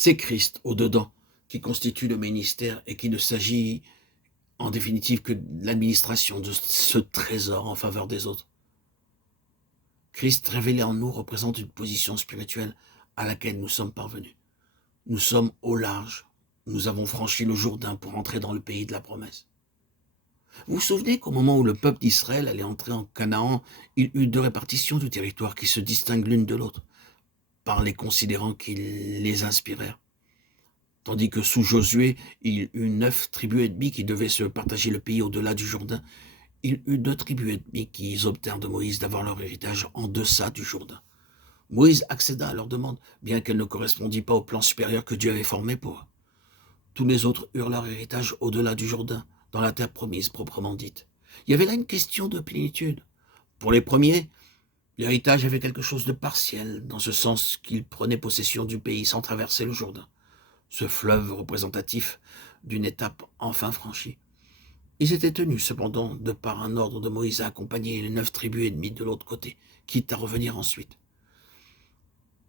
C'est Christ au-dedans qui constitue le ministère et qu'il ne s'agit en définitive que de l'administration de ce trésor en faveur des autres. Christ révélé en nous représente une position spirituelle à laquelle nous sommes parvenus. Nous sommes au large. Nous avons franchi le Jourdain pour entrer dans le pays de la promesse. Vous vous souvenez qu'au moment où le peuple d'Israël allait entrer en Canaan, il eut deux répartitions du territoire qui se distinguent l'une de l'autre, par les considérants qui les inspirèrent. Tandis que sous Josué, il eut 9 tribus et demie qui devaient se partager le pays au-delà du Jourdain. Il eut 2 tribus et demie qui obtinrent de Moïse d'avoir leur héritage en deçà du Jourdain. Moïse accéda à leur demande, bien qu'elle ne correspondît pas au plan supérieur que Dieu avait formé pour eux. Tous les autres eurent leur héritage au-delà du Jourdain, dans la terre promise proprement dite. Il y avait là une question de plénitude. Pour les premiers, l'héritage avait quelque chose de partiel, dans ce sens qu'ils prenaient possession du pays sans traverser le Jourdain, ce fleuve représentatif d'une étape enfin franchie. Ils étaient tenus cependant, de par un ordre de Moïse, à accompagner les 9 tribus et demie de l'autre côté, quitte à revenir ensuite.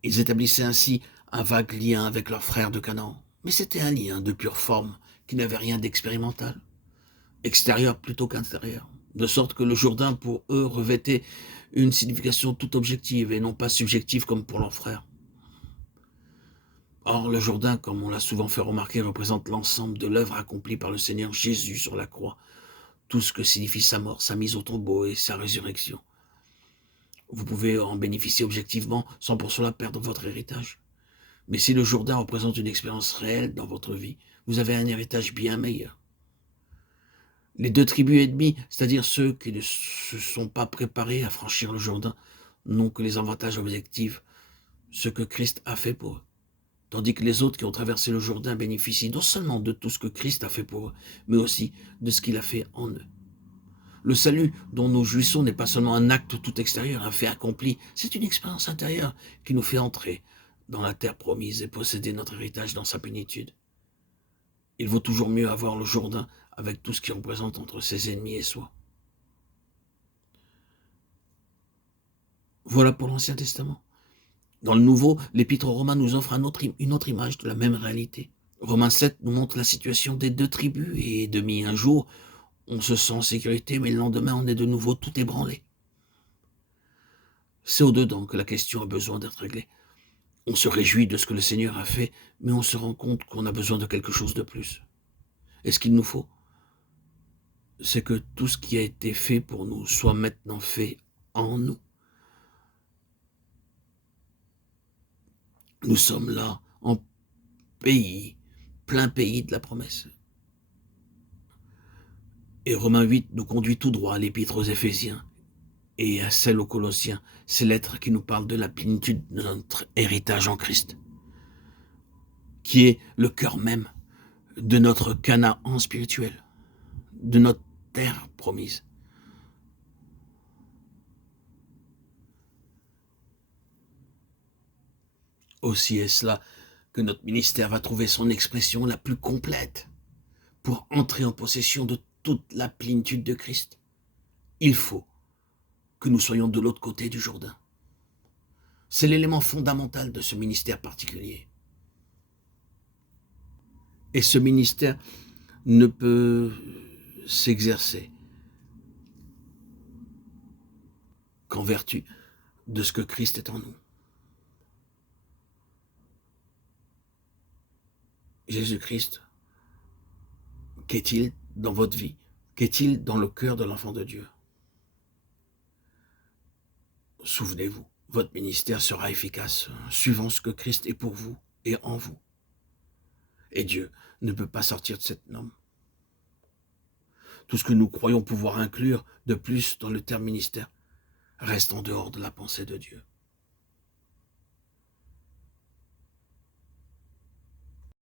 Ils établissaient ainsi un vague lien avec leurs frères de Canaan, mais c'était un lien de pure forme qui n'avait rien d'expérimental, extérieur plutôt qu'intérieur, de sorte que le Jourdain pour eux revêtait une signification toute objective et non pas subjective comme pour leurs frères. Or, le Jourdain, comme on l'a souvent fait remarquer, représente l'ensemble de l'œuvre accomplie par le Seigneur Jésus sur la croix, tout ce que signifie sa mort, sa mise au tombeau et sa résurrection. Vous pouvez en bénéficier objectivement sans pour cela perdre votre héritage. Mais si le Jourdain représente une expérience réelle dans votre vie, vous avez un héritage bien meilleur. Les 2 tribus et demie, c'est-à-dire ceux qui ne se sont pas préparés à franchir le Jourdain, n'ont que les avantages objectifs, ce que Christ a fait pour eux. Tandis que les autres qui ont traversé le Jourdain bénéficient non seulement de tout ce que Christ a fait pour eux, mais aussi de ce qu'il a fait en eux. Le salut dont nous jouissons n'est pas seulement un acte tout extérieur, un fait accompli, c'est une expérience intérieure qui nous fait entrer dans la terre promise et posséder notre héritage dans sa plénitude. Il vaut toujours mieux avoir le Jourdain avec tout ce qui représente entre ses ennemis et soi. Voilà pour l'Ancien Testament. Dans le Nouveau, l'Épître aux Romains nous offre une autre image de la même réalité. Romains 7 nous montre la situation des 2 tribus et demi. Un jour, on se sent en sécurité, mais le lendemain, on est de nouveau tout ébranlé. C'est au-dedans que la question a besoin d'être réglée. On se réjouit de ce que le Seigneur a fait, mais on se rend compte qu'on a besoin de quelque chose de plus. Et ce qu'il nous faut, c'est que tout ce qui a été fait pour nous soit maintenant fait en nous. Nous sommes là, en pays, plein pays de la promesse. Et Romains 8 nous conduit tout droit à l'Épître aux Éphésiens et à celle aux Colossiens, ces lettres qui nous parlent de la plénitude de notre héritage en Christ, qui est le cœur même de notre Canaan spirituel, de notre terre promise. Aussi est-ce là que notre ministère va trouver son expression la plus complète pour entrer en possession de toute la plénitude de Christ. Il faut que nous soyons de l'autre côté du Jourdain. C'est l'élément fondamental de ce ministère particulier. Et ce ministère ne peut s'exercer qu'en vertu de ce que Christ est en nous. Jésus-Christ, qu'est-il dans votre vie? Qu'est-il dans le cœur de l'enfant de Dieu? Souvenez-vous, votre ministère sera efficace suivant ce que Christ est pour vous et en vous. Et Dieu ne peut pas sortir de cette norme. Tout ce que nous croyons pouvoir inclure de plus dans le terme ministère reste en dehors de la pensée de Dieu.